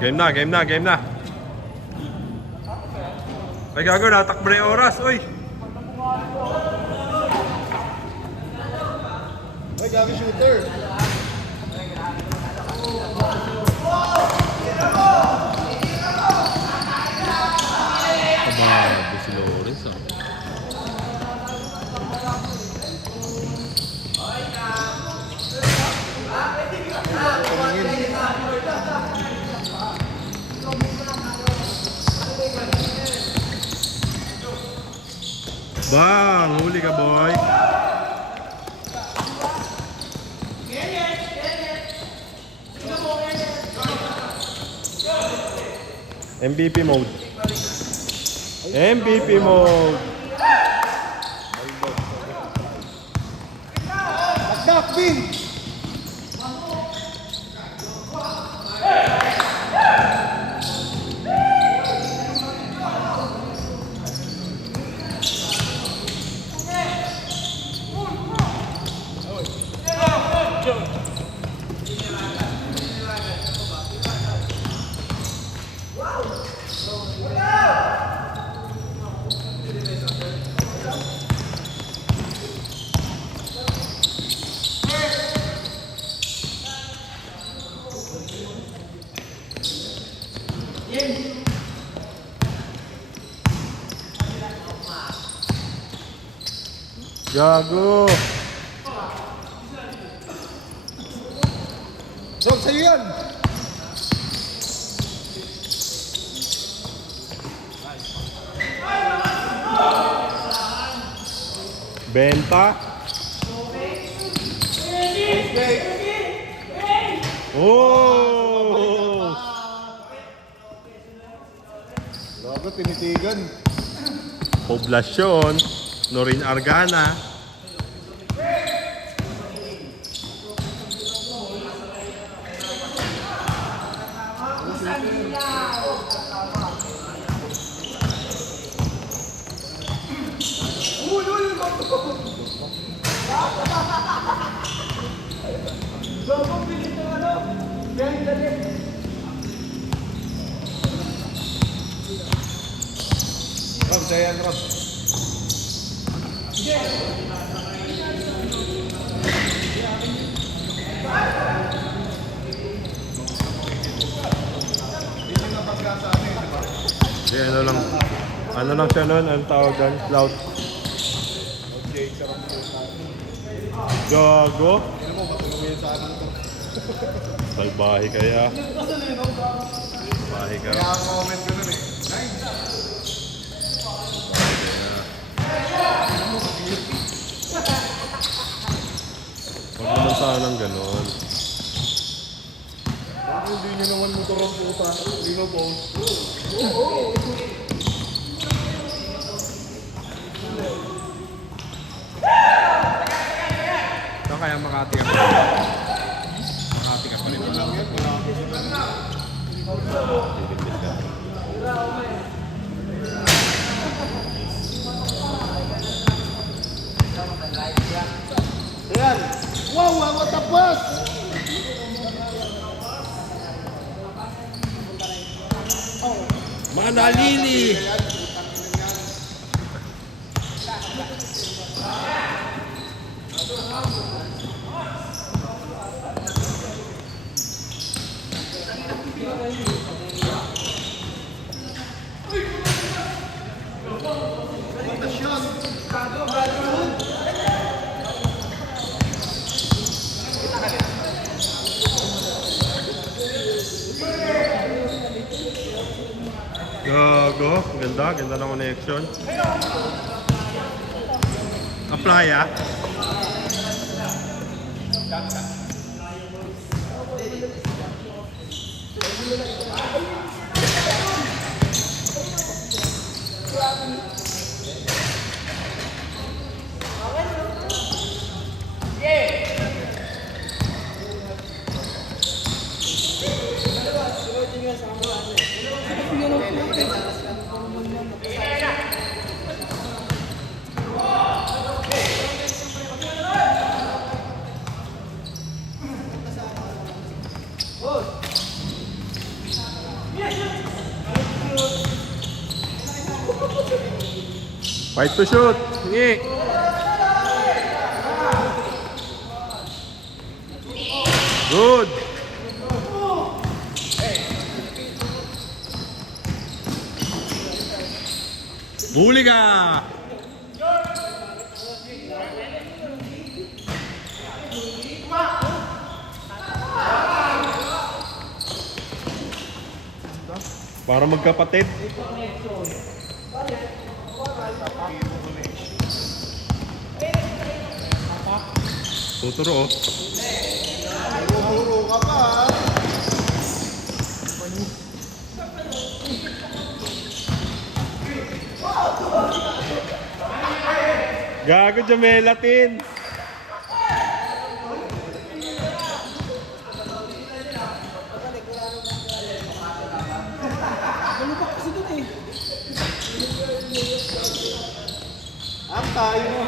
Game na, game na, game na. Ay gago, natakbo na yung oras. Uy! Ay, gago shooter. Kabado si Lawrence ah. Bang! Huli ka, boy! MVP mode. MVP mode. Magdak, Bin! Gago! Rob, sa'yo yan! Benta. Oh! Gago, tinitigan. Poblasyon. Norin Argana. Rob, sa'yo yan, Rob. Di, ano lang siya nun, anong tawag doon? Cloud. Okay, sarap mo sa akin. Gago. Ano mo, matulog mo yan sa akin to. Salbahe kaya. Salbahe ka. Kaya ang comment ko nun eh. Nice! Huwag naman sanang ganon. Bakit hindi nyo naman motor ang puta? Hindi na po. Saan kaya Makati ka pa? Makati ka pa rin. Wala yan, wala ako sa Bibigil ka. Ayan! Wow, ang matapos! Manalili! Gago, ganda, ganda ng connection. Apply ah. Fight to shoot. Sige. Good. Huli ka. Para magkapatid. Tuturo oh. Turo ka pa. Gago Jamelatin. Ang tayo mo.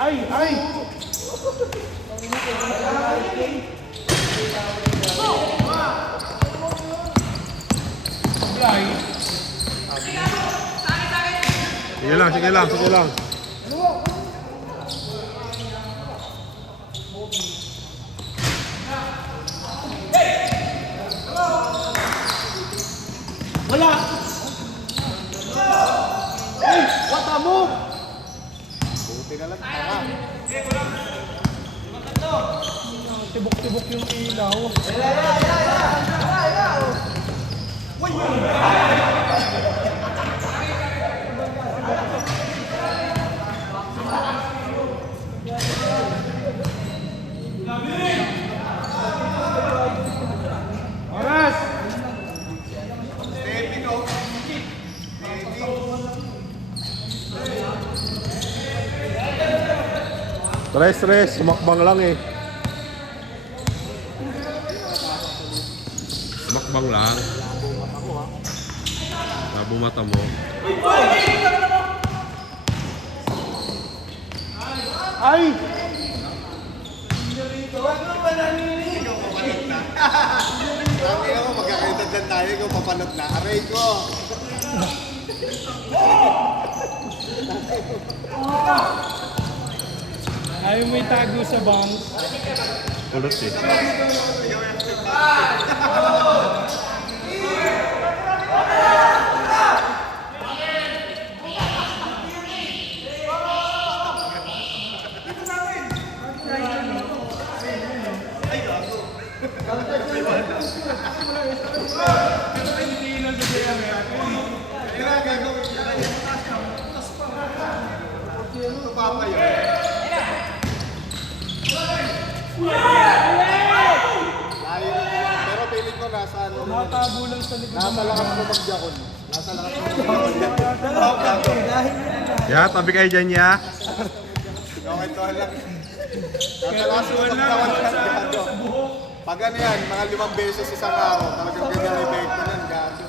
Ay! Sige lang, sige lang, sige lang. Wala! Ay! What a move! Buti na lang. Tibok-tibok yung ilaw. Oras! Stress, sumakbang lang eh. Sumakbang lang. Labo mata mo. Ay! Sabi ako, magkakaitagdan tayo, ikaw papanood na. Aray ko! Ayaw mo itago sa bangs. Ulot eh. Ito papa yun. Pero pilit ko nasa ano. Nakatabo lang sa likod. Nasa lakas mo magjakon. Nasa lakas mo magjakon. Ya, tabi kayo dyan ya. Kwentuhan lang. Nasa lakas mo magjakon. Pag ano yan, mga 5 beses isang araw, talagang ganyan ang epekto nun, gato.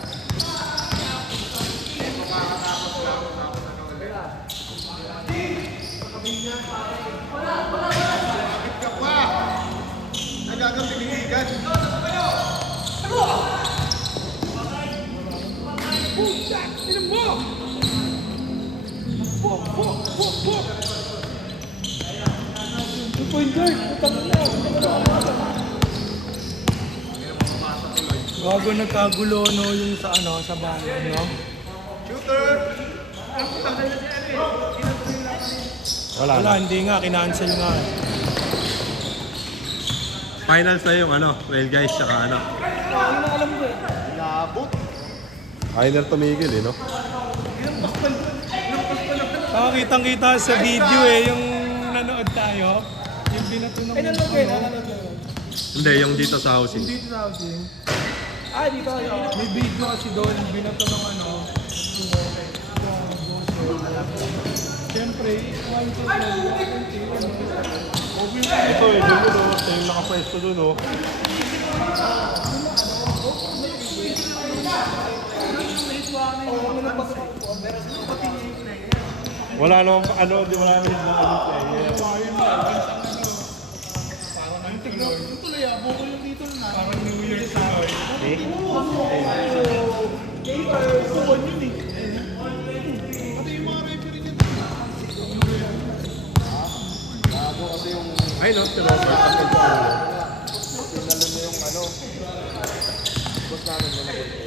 Ito makakatapos lang, tapos ano ulit. Bakit ka pa? Nagagang piniligan. Bago nagkagulo no yung sa ano sa bayan no. Shooter! Wala Wala, na. hindi nga kinancel nga. Finals na yung ano, well guys, saka ano. Inabot. Ayaw tumigil eh, no? Kitang-kita sa video eh yung nanood tayo. Yung binato ng Hindi, yung dito sa housing. dito sa housing. Ah, dito. May video kasi doon, binato ng ano. Siyempre, one to Ito eh, dun yun oh. Ito yung nakapwesto dun oh. Wala namang ano, di wala namang mga ano player. Tuloy ah, buko yung dito na. Parang New Year tuloy. Eh? Buwan yun eh. Pati yung mga referee niya. Gago kasi yung Ay no, si Robert. pinalo niya yung ano. Boss namin na nabunti.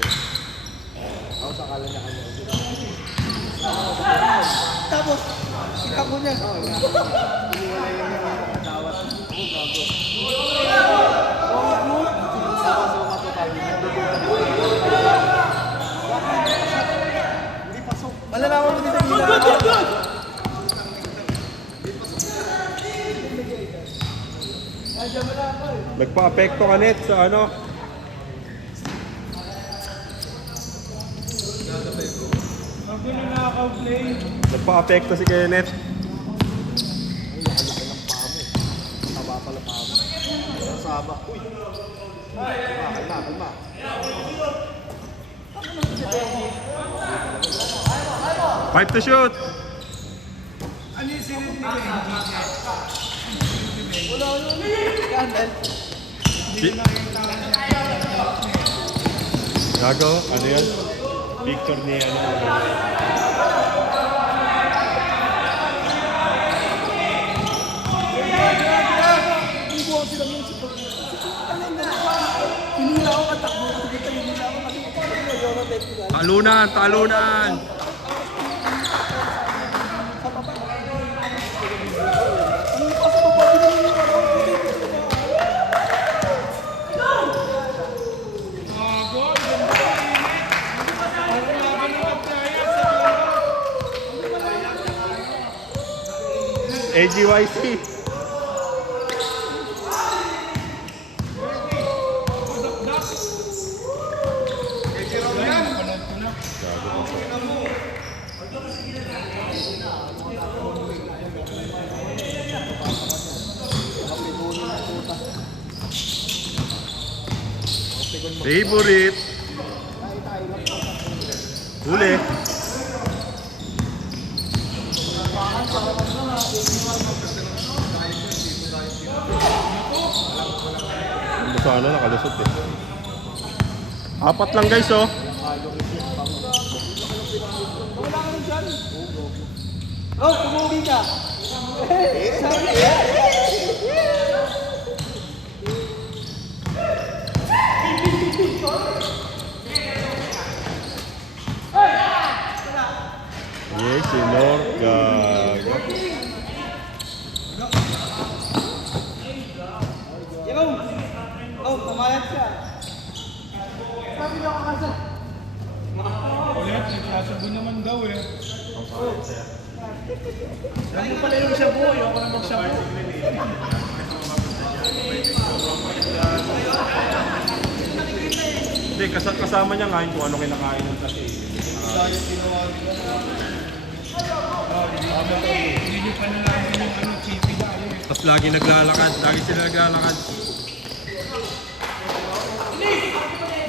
Ako sa kala niya kanya. Tapos, kita ko niya. Iniwala yung dawat. Oo, gago. Tapos yung matutal. Hindi pasok. Malalaman mo din sa gila. Nagpa-apekto ka net sa ano? Bago na nakaka-play. Nagpa-apekto si Kenneth. Haba pala pa ako. Saba. Uy. Kalma. 5 to shoot. Ano yung sinip ni Benji? Candle. Gago, ano yan? Picture ni ano. Buwan sila mo. Hinula ako katakbo. Kita hinula ako kasi yung technical. Talunan, talunan. Bago, ganda ka init. Parang laban ng pagkaya sa AGYC. Favorite. Huli. Ano sa ano, nakalusot eh. 4 lang guys oh. Oh, tumugi ka. Yes, si Lord gago. Ikaw. Oh, tamayan siya. Sabi niyo ako kasi. ulit. Nagsasabi naman daw eh. Sabi ko pala yung shabu. Ayoko na mag-shabu. Hindi, kasama niya nga kung ano kinakain ng kasi. Hindi nyo pa nalaman yung ano, chippy tayo eh. Tapos lagi naglalakad, lagi sila naglalakad.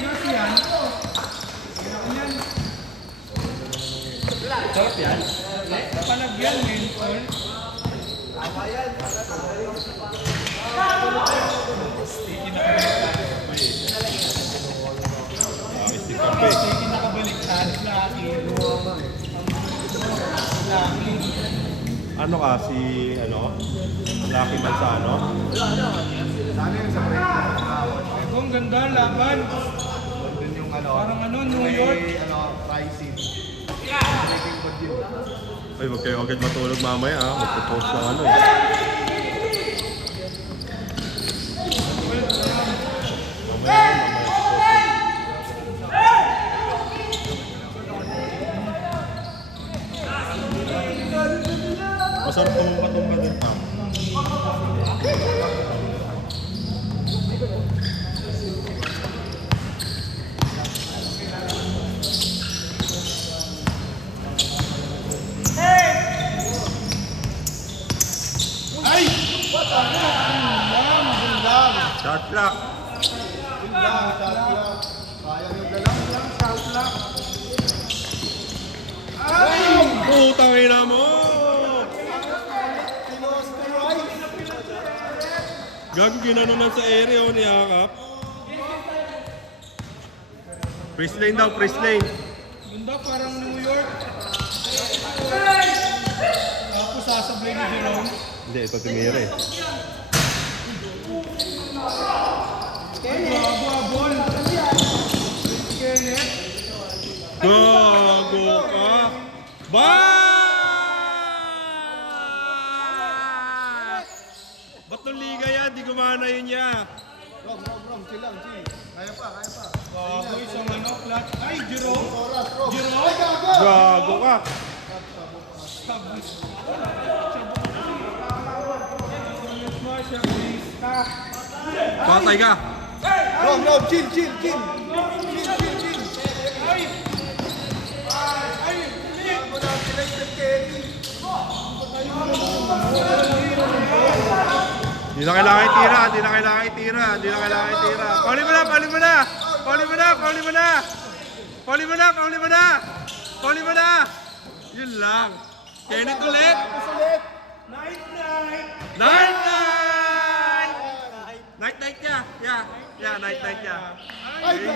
Kasi yan. Sarap yan. Palagyan, mentor. Stick up eh. Sige, nakabaliktad. Laki. Laki. Ano ka, si ano? Lucky Manzano? Sana yun sa break. Ito, ang ganda, laban. Doon yung ano. Parang ano, New York. May ano, pricing. Breaking code yun. Ay, wag kayo agad matulog mamaya ah. Magpo-post ng ano eh. Masarap tumumpa-tumpa din pa. Shot clock. Sayang yung dalawa. Putang ina mo! Gago ginano lang sa area o niyakap. Press lane daw, press lane. Ganda, parang New York. Tapos sasablay ni Jerome. Hindi, ito timira eh. Abol. Kenneth. Gago ka. Ba! Ba't nung liga yan? Di gumana yun niya. Rom, chill lang, chill. Kaya pa. Bago isang ano, clutch. Ay, Jerome. Oras, Rom. Jerome. Gago ka. Patay ka. Rom, chill. Di na kailangan itira, di na kailangan itira. Pauli mo na. Yun lang. Kenneth ulit. Night. Night niya. Yeah, night niya. Ay,